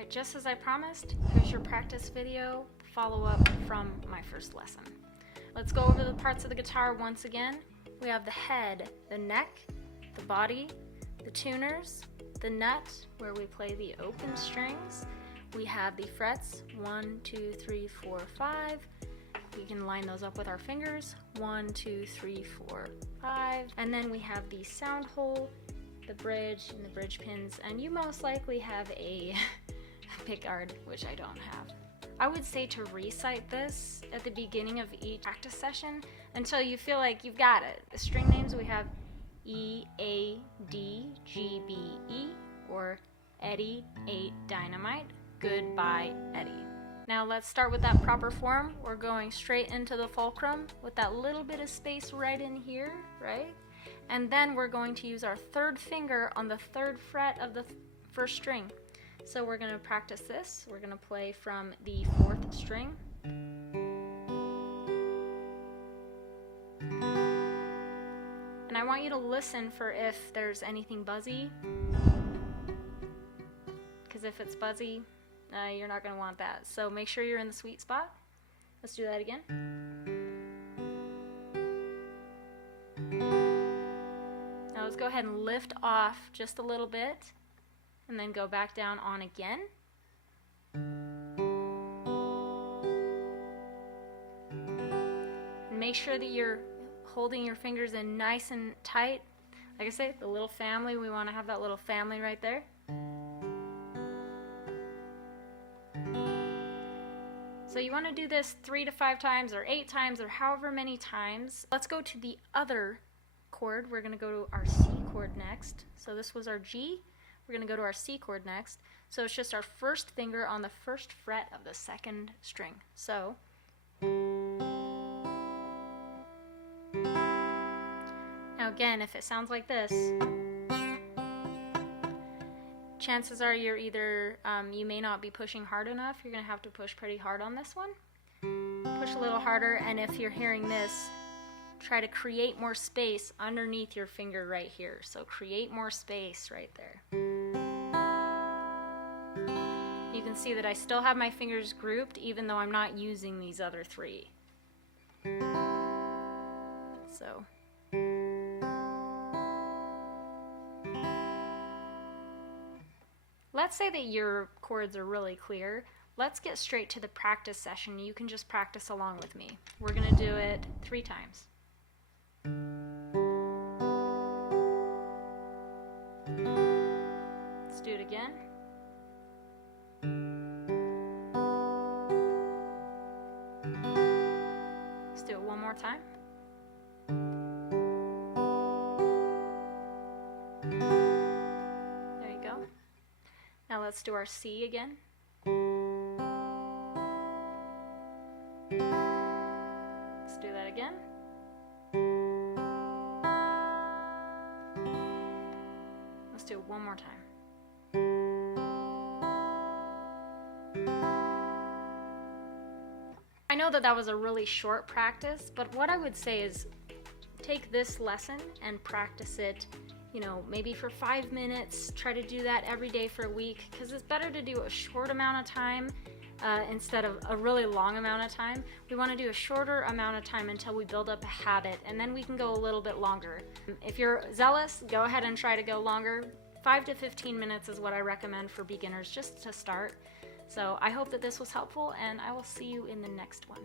Alright, just as I promised, here's your practice video follow-up from my first lesson. Let's go over the parts of the guitar once again. We have the head, the neck, the body, the tuners, the nut, where we play the open strings. We have the frets, 1, 2, 3, 4, 5. We can line those up with our fingers, 1, 2, 3, 4, 5. And then we have the sound hole, the bridge, and the bridge pins. And you most likely have a pickguard, which I don't have. I would say to recite this at the beginning of each practice session until you feel like you've got it. The string names, we have E, A, D, G, B, E, or Eddie, 8, Dynamite, Goodbye, Eddie. Now let's start with that proper form. We're going straight into the fulcrum with that little bit of space right in here, right? And then we're going to use our third finger on the third fret of the first string. So we're going to practice this. We're going to play from the 4th string. And I want you to listen for if there's anything buzzy. Because if it's buzzy, you're not going to want that. So make sure you're in the sweet spot. Let's do that again. Now let's go ahead and lift off just a little bit. And then go back down on again. And make sure that you're holding your fingers in nice and tight. Like I say, the little family, we want to have that little family right there. So you want to do this 3 to 5 times or 8 times or however many times. Let's go to the other chord. We're going to go to our C chord next. So this was our G. We're going to go to our C chord next. So it's just our first finger on the first fret of the 2nd string. So now again, if it sounds like this, chances are you're either, you may not be pushing hard enough. You're going to have to push pretty hard on this one. Push a little harder, and if you're hearing this, try to create more space underneath your finger right here. So create more space right there. You can see that I still have my fingers grouped even though I'm not using these other 3. So let's say that your chords are really clear. Let's get straight to the practice session. You can just practice along with me. We're going to do it 3 times. Let's do it again. Let's do it one more time. There you go. Now let's do our C again. Let's do that again. Let's do it one more time. I know that was a really short practice, but what I would say is take this lesson and practice it, you know, maybe for 5 minutes. Try to do that every day for a week, because it's better to do a short amount of time instead of a really long amount of time. We want to do a shorter amount of time until we build up a habit, and then we can go a little bit longer. If you're zealous, go ahead and try to go longer. 5 to 15 minutes is what I recommend for beginners just to start. So I hope that this was helpful, and I will see you in the next one.